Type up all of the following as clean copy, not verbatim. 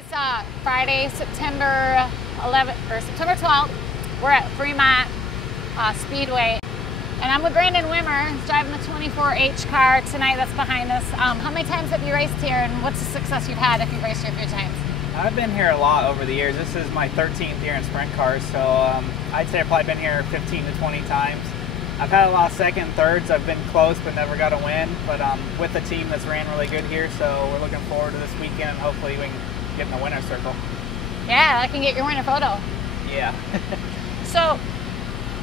It's Friday, September 11th or September 12th. We're at Fremont Speedway, and I'm with Brandon Wimmer. He's driving the 24H car tonight that's behind us. How many times have you raced here, and what's the success you've had if you've raced here a few times? I've been here a lot over the years. This is my 13th year in sprint cars, so I'd say I've probably been here 15 to 20 times. I've had a lot of second and thirds. I've been close but never got a win, but with a team that's ran really good here, so we're looking forward to this weekend. Hopefully we can get in the winner's circle. Yeah, I can get your winner photo. Yeah. So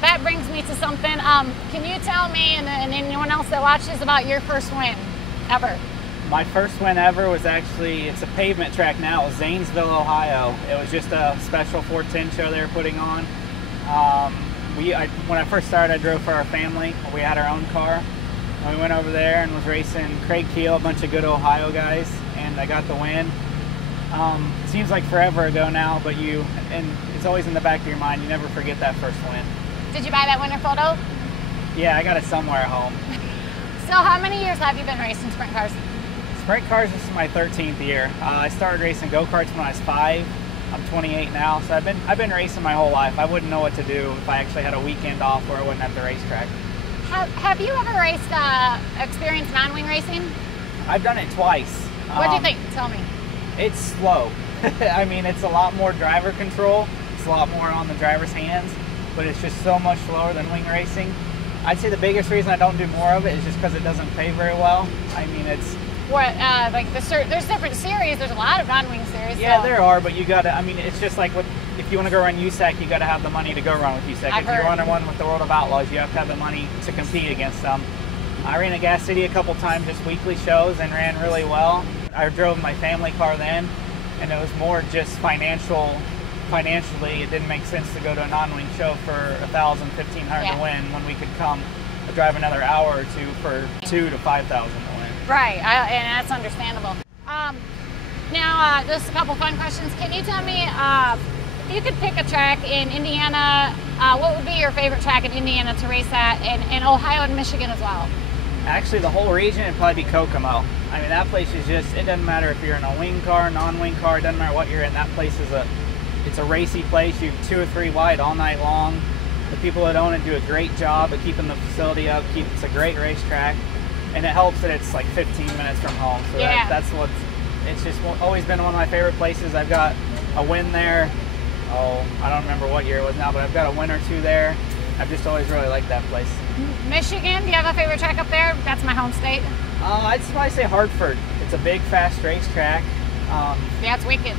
that brings me to something. Can you tell me and anyone else that watches about your first win ever? My first win ever was actually, it's a pavement track now. It was Zanesville, Ohio. It was just a special 410 show they were putting on. When I first started, I drove for our family. We had our own car. And we went over there and was racing Craig Keel, a bunch of good Ohio guys, and I got the win. Seems like forever ago now, but it's always in the back of your mind. You never forget that first win. Did you buy that winner photo? Yeah, I got it somewhere at home. So how many years have you been racing sprint cars? Sprint cars, this is my 13th year. I started racing go-karts when I was 5. I'm 28 now, so I've been racing my whole life. I wouldn't know what to do if I actually had a weekend off where I wasn't at the racetrack. Have you ever raced, experienced non-wing racing? I've done it twice. What do you think? Tell me. It's slow. I mean, it's a lot more driver control. It's a lot more on the driver's hands, but it's just so much slower than wing racing. I'd say the biggest reason I don't do more of it is just because it doesn't pay very well. I mean, it's... What, there's different series. There's a lot of non-wing series. Yeah, so. there are, but you gotta, I mean, it's just like if you want to go run USAC, you gotta have the money to go run with USAC. If you're running one with the World of Outlaws, you have to have the money to compete against them. I ran at Gas City a couple times, just weekly shows, and ran really well. I drove my family car then, and it was more just financially, it didn't make sense to go to a non-wing show for $1,000, $1,500 to win when we could come drive another hour or two for $2,000 to $5,000 to win. Right, and that's understandable. Now, just a couple fun questions. Can you tell me, if you could pick a track in Indiana, what would be your favorite track in Indiana to race at, and Ohio and Michigan as well? Actually, the whole region would probably be Kokomo. I mean, that place is just, it doesn't matter if you're in a wing car, non-wing car, it doesn't matter what you're in. That place is it's a racy place. You have 2 or 3 wide all night long. The people that own it do a great job of keeping the facility up. It's a great racetrack. And it helps that it's like 15 minutes from home. So it's just always been one of my favorite places. I've got a win there. Oh, I don't remember what year it was now, but I've got a win or 2 there. I've just always really liked that place. Michigan, do you have a favorite track up there? That's my home state. I'd probably say Hartford. It's a big, fast racetrack. Yeah, it's wicked.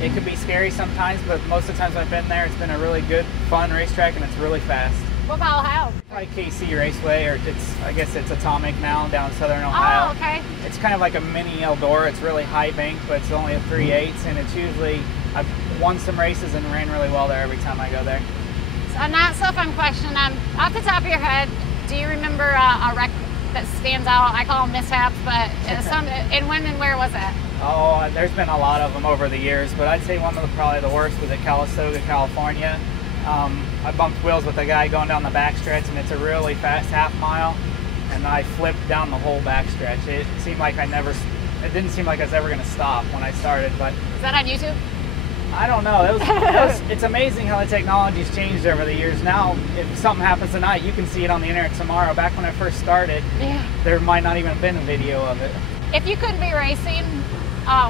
It could be scary sometimes, but most of the times I've been there, it's been a really good, fun racetrack, and it's really fast. What about Ohio? Like KC Raceway, or I guess it's Atomic now down in southern Ohio. Oh, okay. It's kind of like a mini Eldora. It's really high bank, but it's only a 3/8, and it's usually, I've won some races and ran really well there every time I go there. So not so fun question. Off the top of your head, do you remember a wreck that stands out? I call them mishaps, but and when and where was that? Oh, there's been a lot of them over the years, but I'd say one of probably the worst was at Calistoga, California. I bumped wheels with a guy going down the backstretch, and it's a really fast half-mile, and I flipped down the whole backstretch. It seemed like it didn't seem like I was ever going to stop when I started. But is that on YouTube? I don't know. It's amazing how the technology's changed over the years. Now, if something happens tonight, you can see it on the internet tomorrow. Back when I first started, there might not even have been a video of it. If you couldn't be racing,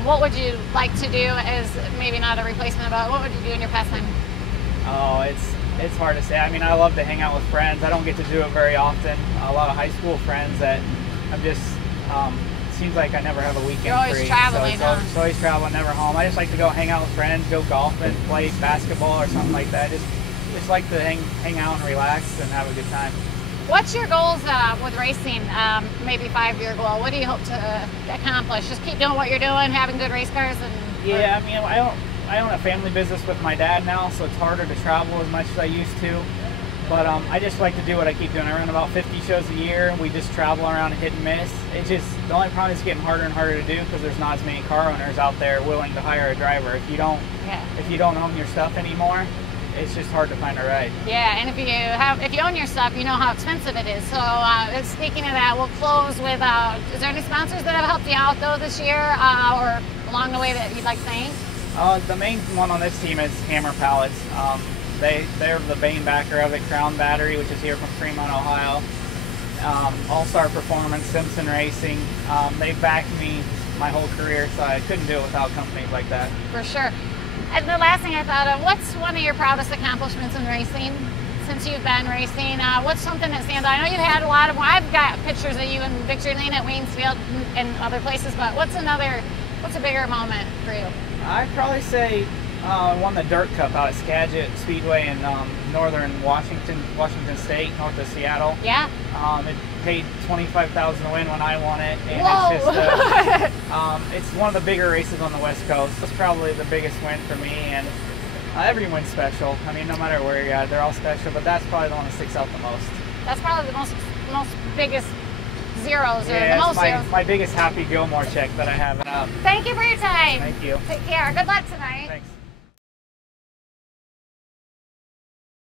what would you like to do as maybe not a replacement, but what would you do in your pastime? Oh, it's hard to say. I mean, I love to hang out with friends. I don't get to do it very often. A lot of high school friends that I'm just, seems like I never have a weekend free. You're always traveling, so it's always traveling, never home. I just like to go hang out with friends, go golfing, play basketball or something like that. Just like to hang out and relax and have a good time. What's your goals with racing? Maybe 5-year goal. What do you hope to accomplish? Just keep doing what you're doing, having good race cars? Yeah, I mean, I own a family business with my dad now, so it's harder to travel as much as I used to. But I just like to do what I keep doing. I run about 50 shows a year. We just travel around and hit and miss. It's just, the only problem is getting harder and harder to do because there's not as many car owners out there willing to hire a driver. If you don't own your stuff anymore, it's just hard to find a ride. Yeah, and if you own your stuff, you know how expensive it is. So speaking of that, we'll close with, is there any sponsors that have helped you out though this year, or along the way that you'd like to thank? The main one on this team is Hammer Pallets. They're the main backer of it. Crown Battery, which is here from Fremont, Ohio. All-Star Performance, Simpson Racing. They've backed me my whole career, so I couldn't do it without companies like that. For sure. And the last thing I thought of, what's one of your proudest accomplishments in racing since you've been racing? What's something that stands out? I know you've had a lot of, well, I've got pictures of you in victory lane at Waynesfield and other places, but what's a bigger moment for you? I'd probably say won the Dirt Cup out at Skagit Speedway in northern Washington State, north of Seattle. Yeah. It paid $25,000 to win when I won it, and Whoa. it's just it's one of the bigger races on the West Coast. It's probably the biggest win for me, and every win's special. I mean, no matter where you're at, they're all special, but that's probably the one that sticks out the most. That's probably the most biggest zeros, or yeah, the most zeros. My biggest Happy Gilmore check that I have. Thank you for your time. Thank you. Take care. Good luck tonight. Thanks.